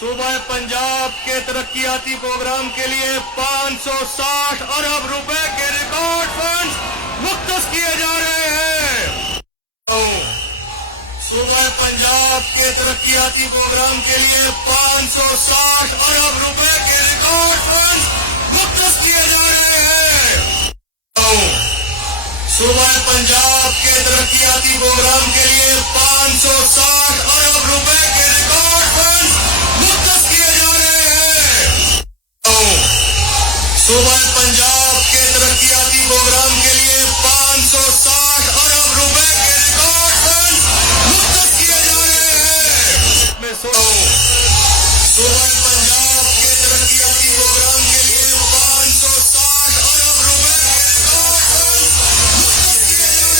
सूबा पंजाब के तरक्याती प्रोग्राम के लिए 560 अरब रुपए के रिकॉर्ड फंड्स मुख्तस किए जा रहे हैं। सूबा पंजाब के तरक्याती प्रोग्राम के लिए 560 अरब रुपए के रिकॉर्ड फंड्स मुख्तस किए जा रहे हैं। सूबा पंजाब के तरक्याती प्रोग्राम के लिए 560 अरब रुपए के रिकॉर्ड फंड्स मुख्तस किए जा रहे हैं। सूबा पंजाब के तरक्याती प्रोग्राम के लिए 560 अरब रुपए के रिकॉर्ड फंड्स मुख्तस किए जा रहे हैं। सूबा पंजाब के तरक्याती प्रोग्राम के लिए 560 अरब रुपए के रिकॉर्ड फंड्स मुख्तस किए जा रहे हैं।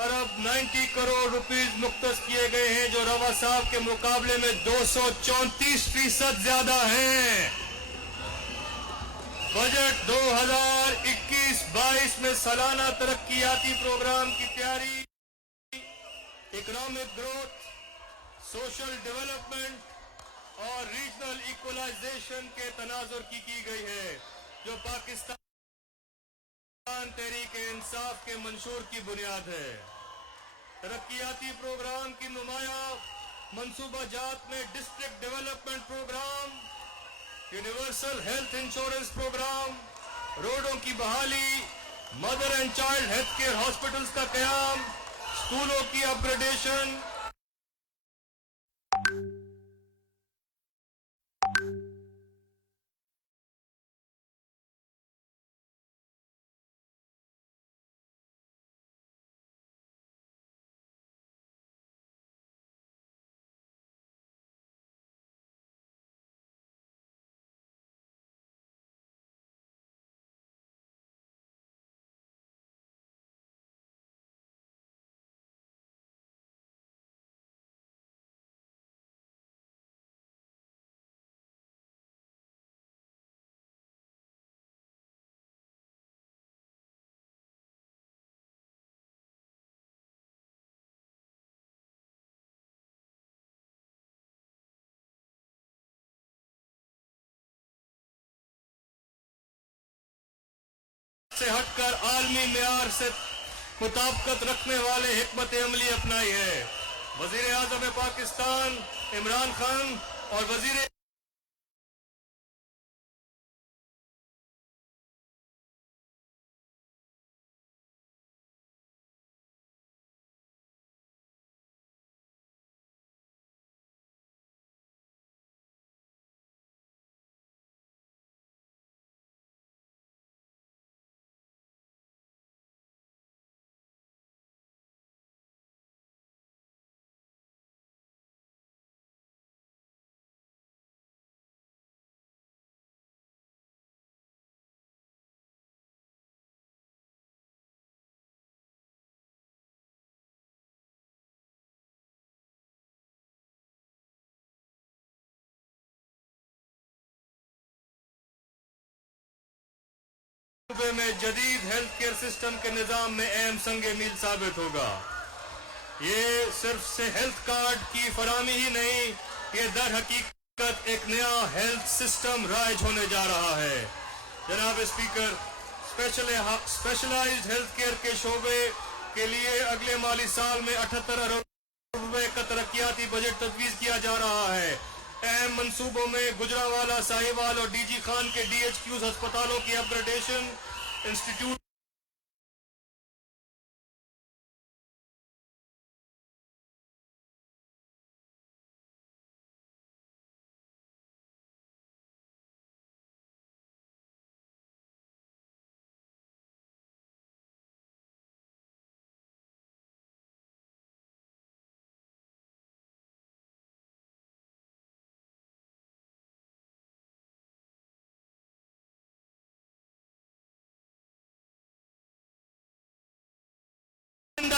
अरब 90 करोड़ रुपीस मुख्तस किए गए हैं, जो रवा साहब के मुकाबले में 234% ज्यादा हैं। बजट 2021-22 में सालाना तरक्याती प्रोग्राम की तैयारी इकोनॉमिक ग्रोथ, सोशल डेवलपमेंट और रीजनल इक्वलाइजेशन के तनाजुर की गई है, जो पाकिस्तान तहरीक इंसाफ के मंशूर की बुनियाद है। तरक्याती प्रोग्राम की नुमाया मंसूबा जात में district development program, universal health insurance program, रोडों की बहाली, mother and child health care hospitals का कयाम, स्कूलों की अपग्रेडेशन, से हटकर आलमी मेयार से मुताबिकत रखने वाले हिकमत अमली अपनाई है। वजीर आजम पाकिस्तान इमरान खान और वजीर सूबे में जदीद हेल्थ केयर सिस्टम के निजाम में अहम संगे मील साबित होगा। ये सिर्फ से हेल्थ कार्ड की फरामी ही नहीं, ये दर हकीकत एक नया हेल्थ सिस्टम राइज होने जा रहा है। जनाब स्पीकर, स्पेशलाइज्ड हेल्थ केयर के शोबे के लिए अगले माली साल में 78 अरब रुपए का तरक्याती बजट तजवीज किया जा रहा है। अहम मंसूबों में गुजरावाला, साहिवाल और डीजी खान के DHQs अस्पतालों की अपग्रेडेशन, इंस्टीट्यूट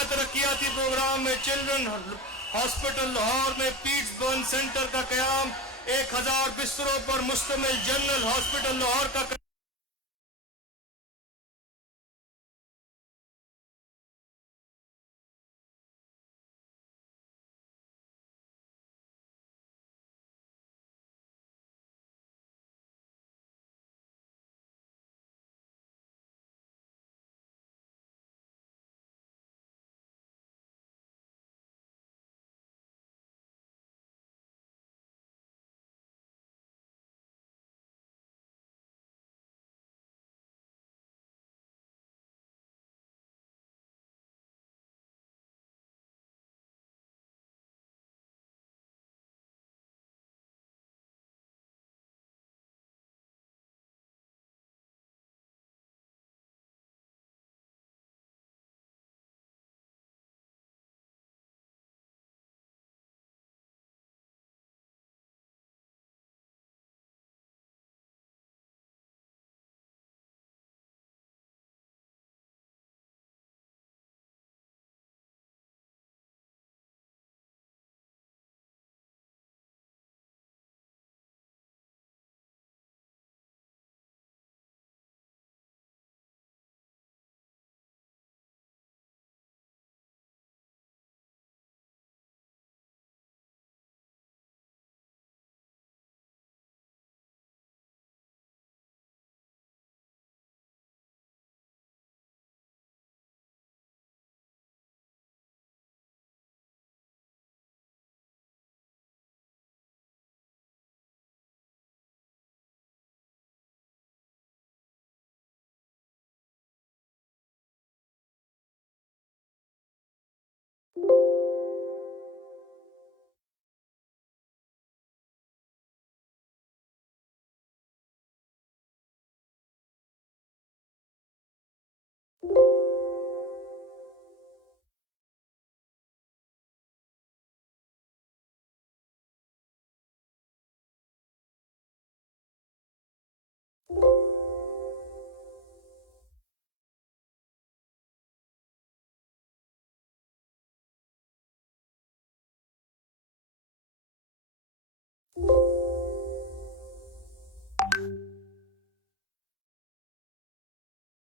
तरक्याती प्रोग्राम में चिल्ड्रन हॉस्पिटल लाहौर में पीट्स बर्न सेंटर का कयाम, 1000 बिस्तरों पर मुश्तमिल जनरल हॉस्पिटल लाहौर का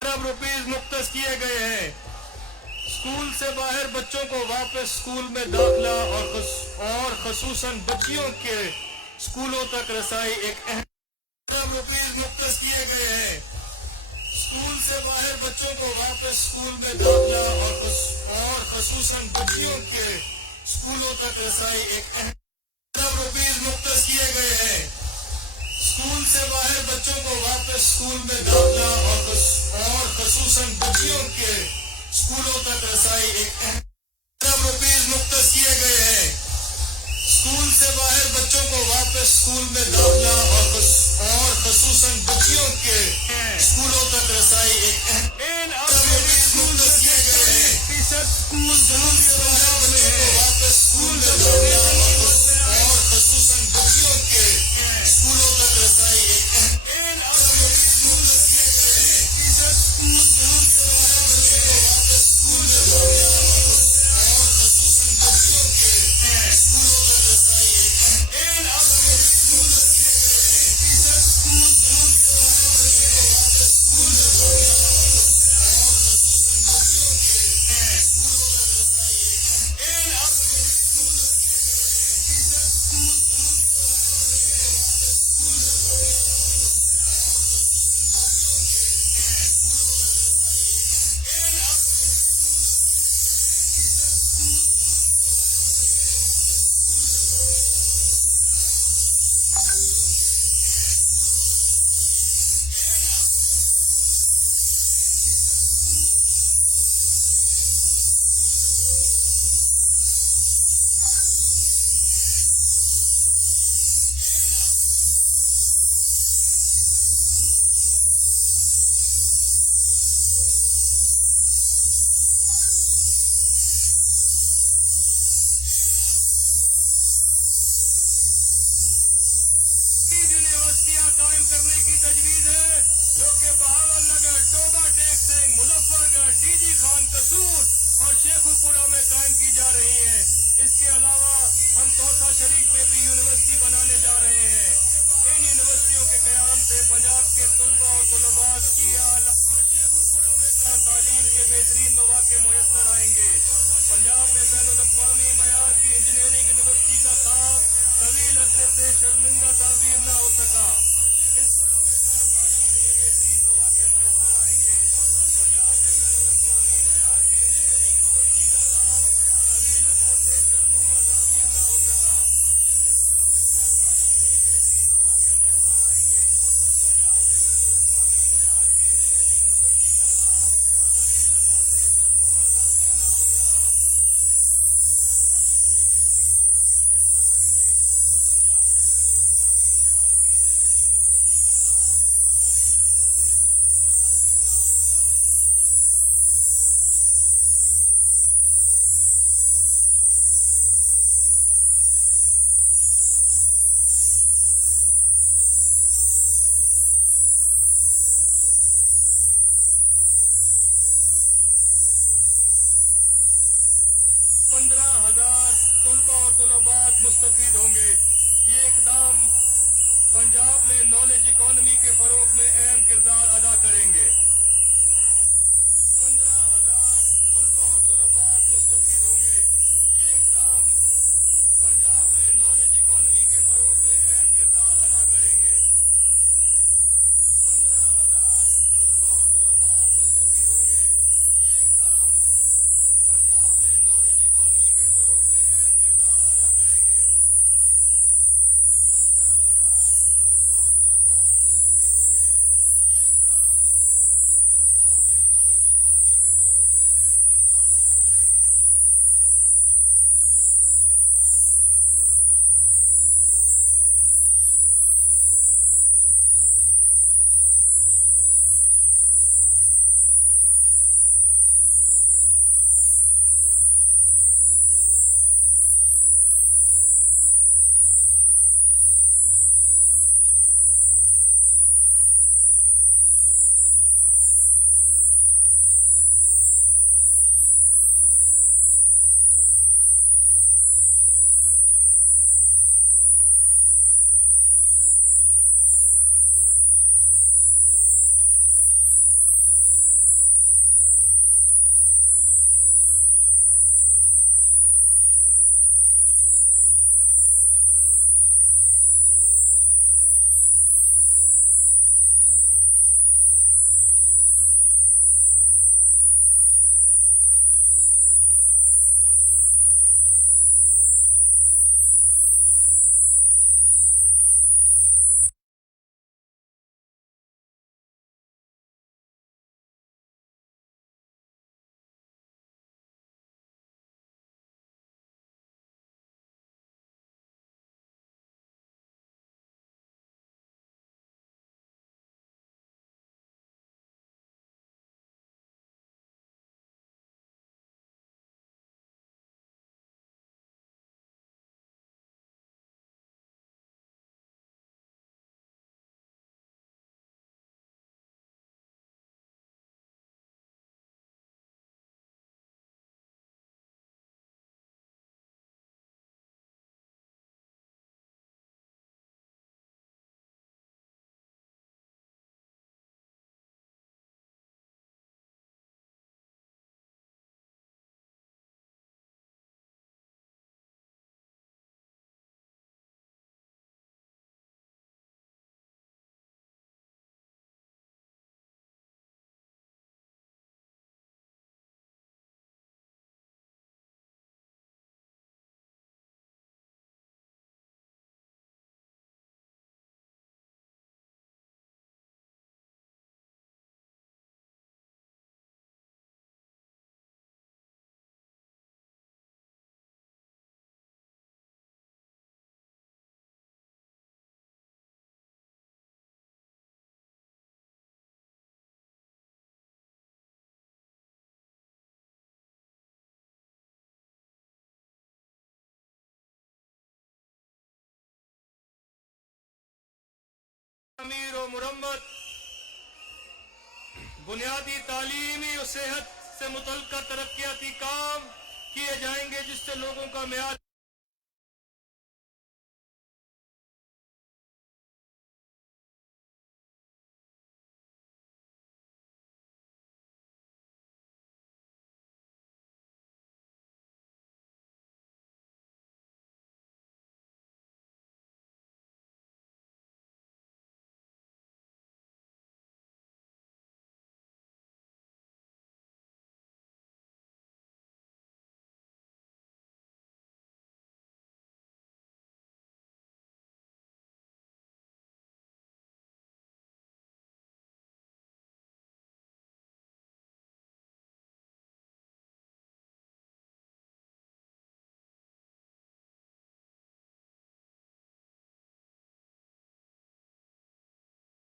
₹1,000 मुख्तस किए गए हैं। स्कूल से बाहर बच्चों को वापस स्कूल में दाखिला और खसूसन बच्चियों के स्कूलों तक रसाई एक अहम ₹1,000 मुख्तस किए गए हैं। स्कूल से बाहर बच्चों को वापस स्कूल में दाखिला और खसूसन बच्चियों के स्कूलों तक रसाई एक अहम ₹1,000 मुख्तस किए गए हैं। स्कूल से बाहर बच्चों को वापस स्कूल में दाखिला और खसूसन बच्चियों के स्कूलों तक रसाई एक अहम ₹1,000 मुख्तस किए गए हैं। स्कूल से बाहर बच्चों को वापस स्कूल में दाखिला और खसूसन बच्चियों के स्कूलों तक रसाई एक अहम ₹1,000 मुख्तस किए गए हैं। स्कूल से बाहर बच्चों को वापस स्कूल में दाखिला और खसूसन बच्चियों के स्कूलों तक रसाई एक अहम मुख्तस किए गए हैं। स्कूल से बाहर बच्चों को वापस स्कूल में दाखिला और खसूसन बच्चियों के स्कूलों तक रसाई एक अहम मुख्तस किए गए हैं। स्कूल से बाहर बच्चों को वापस स्कूल में दाखिला और खसूसन बच्चियों के स्कूलों तक रसाई एक अहम मुख्तस किए गए हैं। स्कूल कायम करने की तजवीज है, जो कि बहावल नगर, टोबा टेक सिंह, मुजफ्फरगढ़, डीजी खान, कसूर और शेखुपुर शेखुपुरा में कायम की जा रही है। इसके अलावा हम तोसा शरीफ में भी यूनिवर्सिटी बनाने जा रहे हैं। इन यूनिवर्सिटियों के कयाम से पंजाब के तलबा और तलबात की आला तालीम के बेहतरीन मौके मुयसर आएंगे। पंजाब में बैनुल-अक़वामी मयार की इंजीनियरिंग यूनिवर्सिटी का ख्वाब तवील अरसे से शर्मिंदा ताबीर न हो सका। इस बेहतरीन मौके मुयसर आएंगे। पंजाब में बैनुल-अक़वामी मयार की इंजीनियरिंग यूनिवर्सिटी का ख्वाब तवील अरसे से शर्मिंदा ताबीर न हो सका। तलबा और तलबात मुस्तफीद होंगे। ये इकदाम पंजाब में नॉलेज इकोनॉमी के फरोग में अहम किरदार अदा करेंगे। 15,000 तलबा और तलबात मुस्तफीद होंगे। ये इकदाम पंजाब में नॉलेज इकोनॉमी के फरोग में अहम किरदार अदा करेंगे। 15,000 तलबा और तलबात मुस्तफीद होंगे। ये इकदाम पंजाब में नॉलेज इकोनॉमी के फरोग में अहम किरदार अदा करेंगे। 15,000 तलबा और तलबात मुस्तफीद होंगे। ये इकदाम पंजाब में नॉलेज इकोनॉमी के फरोग में अहम किरदार अदा करेंगे। 15,000 तलबा और तलबात मुस्तफीद होंगे। ये इकदाम पंजाब में नॉलेज इकोनॉमी के फरोग में अहम किरदार अदा करेंगे। अमीर व मुरम्मत बुनियादी तालीमी और सेहत से मुतल्लिक़ तरक्याती काम लोगों का म्यार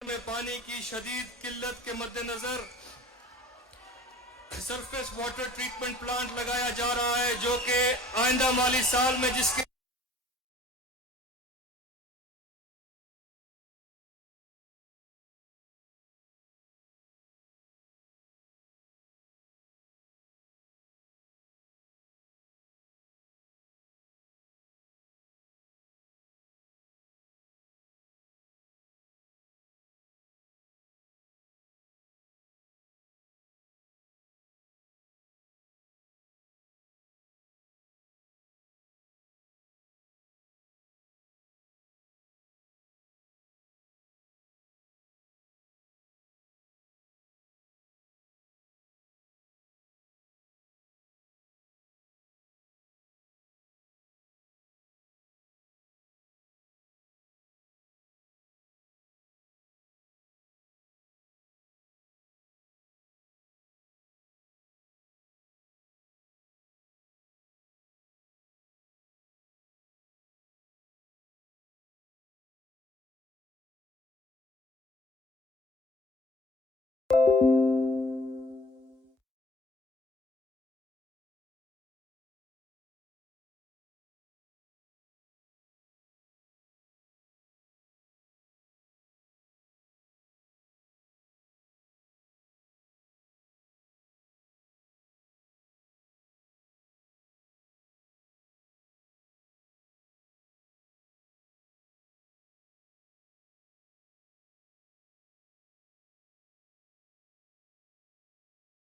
में पानी की शदीद किल्लत के मद्देनजर सरफेस वाटर ट्रीटमेंट प्लांट लगाया जा रहा है, जो कि आइंदा माली साल में जिसके